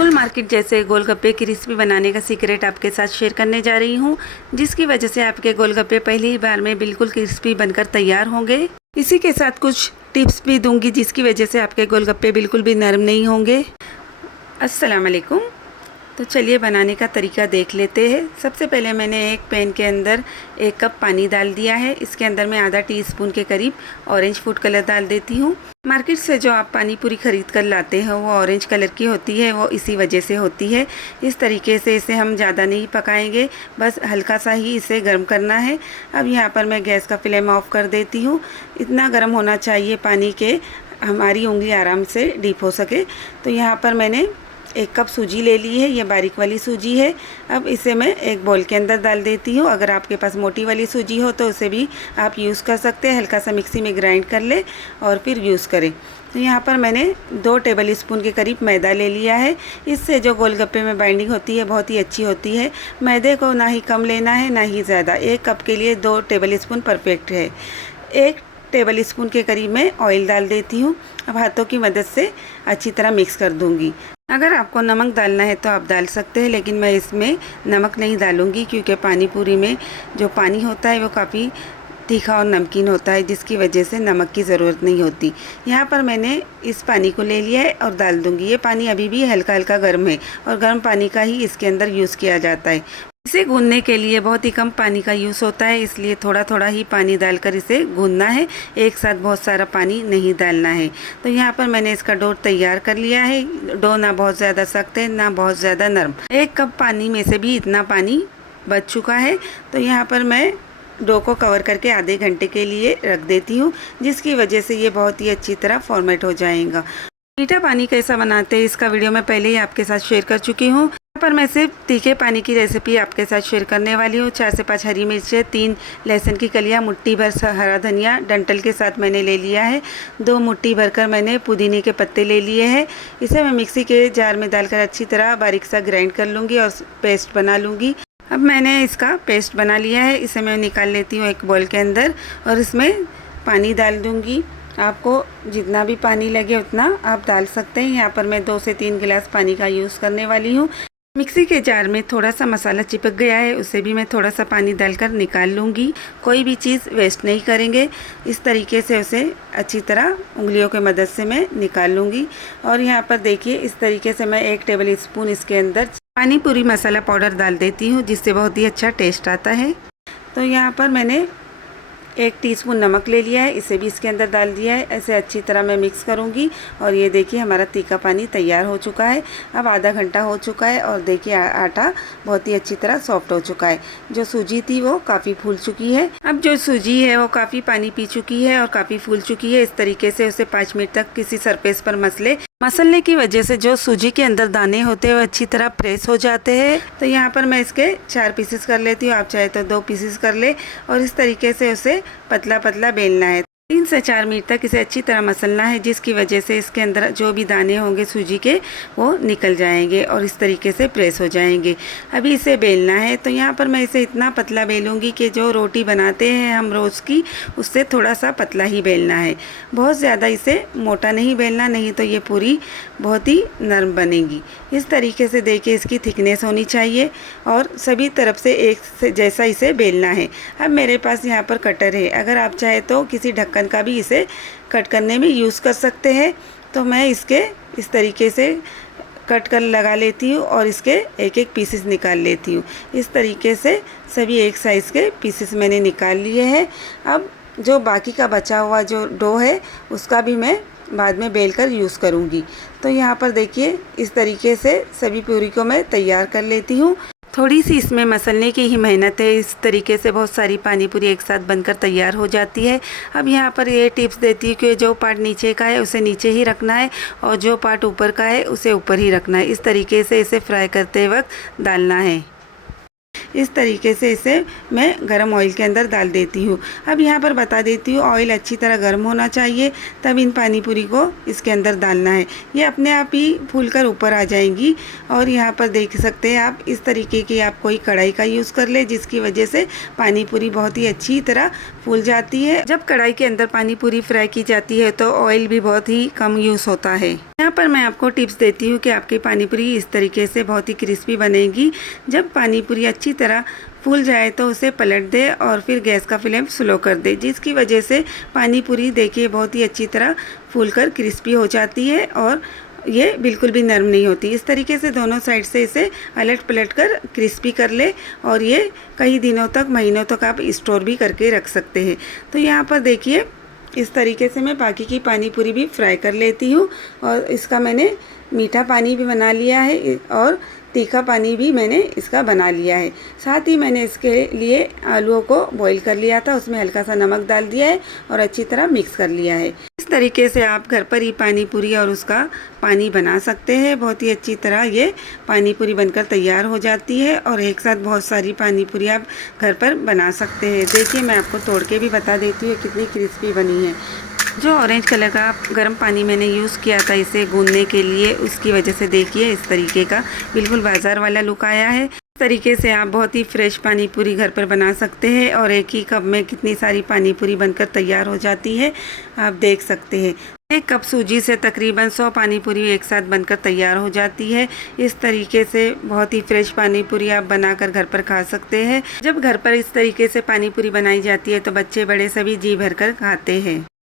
बिल्कुल मार्केट जैसे गोलगप्पे की रेसिपी बनाने का सीक्रेट आपके साथ शेयर करने जा रही हूँ, जिसकी वजह से आपके गोलगप्पे पहली ही बार में बिल्कुल क्रिस्पी बनकर तैयार होंगे। इसी के साथ कुछ टिप्स भी दूंगी जिसकी वजह से आपके गोलगप्पे बिल्कुल भी नरम नहीं होंगे। अस्सलाम वालेकुम। तो चलिए बनाने का तरीका देख लेते हैं। सबसे पहले मैंने एक पैन के अंदर 1 कप पानी डाल दिया है। इसके अंदर मैं आधा टीस्पून के करीब ऑरेंज फूड कलर डाल देती हूँ। मार्केट से जो आप पानी पूरी ख़रीद कर लाते हैं वो ऑरेंज कलर की होती है, वो इसी वजह से होती है। इस तरीके से इसे हम ज़्यादा नहीं पकाएंगे, बस हल्का सा ही इसे गर्म करना है। अब यहाँ पर मैं गैस का फ्लेम ऑफ कर देती हूँ। इतना गर्म होना चाहिए पानी के हमारी उंगली आराम से डीप हो सके। तो यहाँ पर मैंने 1 कप सूजी ले ली है, ये बारीक वाली सूजी है। अब इसे मैं एक बाउल के अंदर डाल देती हूँ। अगर आपके पास मोटी वाली सूजी हो तो उसे भी आप यूज़ कर सकते हैं। हल्का सा मिक्सी में ग्राइंड कर ले और फिर यूज़ करें। तो यहाँ पर मैंने 2 टेबल स्पून के करीब मैदा ले लिया है। इससे जो गोलगप्पे में बाइंडिंग होती है बहुत ही अच्छी होती है। मैदे को ना ही कम लेना है ना ही ज़्यादा। 1 कप के लिए 2 टेबल स्पून परफेक्ट है। 1 टेबल स्पून के करीब मैं ऑयल डाल देती हूँ। अब हाथों की मदद से अच्छी तरह मिक्स कर दूँगी। अगर आपको नमक डालना है तो आप डाल सकते हैं, लेकिन मैं इसमें नमक नहीं डालूँगी क्योंकि पानी पूरी में जो पानी होता है वो काफ़ी तीखा और नमकीन होता है, जिसकी वजह से नमक की ज़रूरत नहीं होती। यहाँ पर मैंने इस पानी को ले लिया है और डाल दूँगी। ये पानी अभी भी हल्का हल्का गर्म है और गर्म पानी का ही इसके अंदर यूज़ किया जाता है। इसे गूंदने के लिए बहुत ही कम पानी का यूज़ होता है, इसलिए थोड़ा थोड़ा ही पानी डालकर इसे गूंदना है। एक साथ बहुत सारा पानी नहीं डालना है। तो यहाँ पर मैंने इसका डो तैयार कर लिया है। डो ना बहुत ज़्यादा सख्त है ना बहुत ज़्यादा नरम। 1 कप पानी में से भी इतना पानी बच चुका है। तो यहाँ पर मैं डो को कवर करके आधे घंटे के लिए रख देती हूँ, जिसकी वजह से ये बहुत ही अच्छी तरह फॉर्मेट हो जाएगा। मीठा पानी कैसा बनाते हैं इसका वीडियो मैं पहले ही आपके साथ शेयर कर चुकी हूँ। यहाँ पर मैं सिर्फ तीखे पानी की रेसिपी आपके साथ शेयर करने वाली हूँ। 4 से 5 हरी मिर्चें, 3 लहसुन की कलियाँ, मुट्ठी भर हरा धनिया डंठल के साथ मैंने ले लिया है। 2 मुट्ठी भरकर मैंने पुदीने के पत्ते ले लिए हैं। इसे मैं मिक्सी के जार में डालकर अच्छी तरह बारीक सा ग्राइंड कर लूँगी और पेस्ट बना लूँगी। अब मैंने इसका पेस्ट बना लिया है। इसे मैं निकाल लेती हूँ एक बाउल के अंदर और इसमें पानी डाल दूँगी। आपको जितना भी पानी लगे उतना आप डाल सकते हैं। यहाँ पर मैं 2 से 3 गिलास पानी का यूज़ करने वाली हूँ। मिक्सी के जार में थोड़ा सा मसाला चिपक गया है, उसे भी मैं थोड़ा सा पानी डालकर निकाल लूँगी। कोई भी चीज़ वेस्ट नहीं करेंगे। इस तरीके से उसे अच्छी तरह उंगलियों की मदद से मैं निकाल लूँगी। और यहाँ पर देखिए इस तरीके से मैं 1 टेबल स्पून इसके अंदर पानी पूरी मसाला पाउडर डाल देती हूँ, जिससे बहुत ही अच्छा टेस्ट आता है। तो यहाँ पर मैंने 1 टीस्पून नमक ले लिया है, इसे भी इसके अंदर डाल दिया है। ऐसे अच्छी तरह मैं मिक्स करूंगी और ये देखिए हमारा तीखा पानी तैयार हो चुका है। अब आधा घंटा हो चुका है और देखिए आटा बहुत ही अच्छी तरह सॉफ्ट हो चुका है। जो सूजी थी वो काफ़ी फूल चुकी है। अब जो सूजी है वो काफ़ी पानी पी चुकी है और काफ़ी फूल चुकी है। इस तरीके से उसे 5 मिनट तक किसी सरफेस पर मसलने की वजह से जो सूजी के अंदर दाने होते हैं वो अच्छी तरह प्रेस हो जाते हैं। तो यहाँ पर मैं इसके 4 पीसेस कर लेती हूँ, आप चाहे तो 2 पीसेस कर ले। और इस तरीके से उसे पतला पतला बेलना है। 3 से 4 मिनट तक इसे अच्छी तरह मसलना है, जिसकी वजह से इसके अंदर जो भी दाने होंगे सूजी के वो निकल जाएंगे और इस तरीके से प्रेस हो जाएंगे। अभी इसे बेलना है। तो यहाँ पर मैं इसे इतना पतला बेलूँगी कि जो रोटी बनाते हैं हम रोज़ की उससे थोड़ा सा पतला ही बेलना है। बहुत ज़्यादा इसे मोटा नहीं बेलना, नहीं तो ये पूरी बहुत ही नरम बनेगी। इस तरीके से देखिए इसकी थिकनेस होनी चाहिए और सभी तरफ से एक से जैसा इसे बेलना है। अब मेरे पास यहाँ पर कटर है, अगर आप चाहे तो किसी ढक्कन का भी इसे कट करने में यूज़ कर सकते हैं। तो मैं इसके इस तरीके से कट कर लगा लेती हूँ और इसके एक एक पीसेस निकाल लेती हूँ। इस तरीके से सभी एक साइज़ के पीसेस मैंने निकाल लिए हैं। अब जो बाकी का बचा हुआ जो डो है उसका भी मैं बाद में बेलकर यूज़ करूँगी। तो यहाँ पर देखिए इस तरीके से सभी पूरी को मैं तैयार कर लेती हूँ। थोड़ी सी इसमें मसलने की ही मेहनत है। इस तरीके से बहुत सारी पानी पूरी एक साथ बनकर तैयार हो जाती है। अब यहाँ पर ये टिप्स देती हूँ कि जो पार्ट नीचे का है उसे नीचे ही रखना है और जो पार्ट ऊपर का है उसे ऊपर ही रखना है। इस तरीके से इसे फ्राई करते वक्त डालना है। इस तरीके से इसे मैं गरम ऑयल के अंदर डाल देती हूँ। अब यहाँ पर बता देती हूँ, ऑयल अच्छी तरह गर्म होना चाहिए, तब इन पानी पूरी को इसके अंदर डालना है। ये अपने आप ही फूलकर ऊपर आ जाएंगी। और यहाँ पर देख सकते हैं आप, इस तरीके की आप कोई कढ़ाई का यूज़ कर ले, जिसकी वजह से पानी पूरी बहुत ही अच्छी तरह फूल जाती है। जब कढ़ाई के अंदर पानी पूरी फ्राई की जाती है तो ऑयल भी बहुत ही कम यूज़ होता है। यहाँ पर मैं आपको टिप्स देती हूँ कि आपकी पानी पूरी इस तरीके से बहुत ही क्रिस्पी बनेगी। जब पानी पूरी अच्छी तरह फूल जाए तो उसे पलट दे और फिर गैस का फ्लेम स्लो कर दे, जिसकी वजह से पानी पूरी देखिए बहुत ही अच्छी तरह फूलकर क्रिस्पी हो जाती है और ये बिल्कुल भी नरम नहीं होती। इस तरीके से दोनों साइड से इसे अलट पलट कर क्रिस्पी कर ले और ये कई दिनों तक, महीनों तक आप स्टोर भी करके रख सकते हैं। तो यहाँ पर देखिए इस तरीके से मैं बाकी की पानी पूरी भी फ्राई कर लेती हूँ। और इसका मैंने मीठा पानी भी बना लिया है और तीखा पानी भी मैंने इसका बना लिया है। साथ ही मैंने इसके लिए आलूओं को बॉईल कर लिया था, उसमें हल्का सा नमक डाल दिया है और अच्छी तरह मिक्स कर लिया है। इस तरीके से आप घर पर ही पानी पूरी और उसका पानी बना सकते हैं। बहुत ही अच्छी तरह ये पानी पूरी बनकर तैयार हो जाती है और एक साथ बहुत सारी पानी पूरी आप घर पर बना सकते हैं। देखिए मैं आपको तोड़ के भी बता देती हूँ कितनी क्रिस्पी बनी है। जो ऑरेंज कलर का गर्म पानी मैंने यूज़ किया था इसे गूंदने के लिए, उसकी वजह से देखिए इस तरीके का बिल्कुल बाज़ार वाला लुक आया है। इस तरीके से आप बहुत ही फ्रेश पानी पूरी घर पर बना सकते हैं और एक ही कप में कितनी सारी पानी पूरी बनकर तैयार हो जाती है, आप देख सकते हैं। एक कप सूजी से तकरीबन 100 पानी पूरी एक साथ बनकर तैयार हो जाती है। इस तरीके से बहुत ही फ्रेश पानी पूरी आप बनाकर घर पर खा सकते हैं। जब घर पर इस तरीके से पानी पूरी बनाई जाती है तो बच्चे बड़े सभी जी भरकर खाते हैं।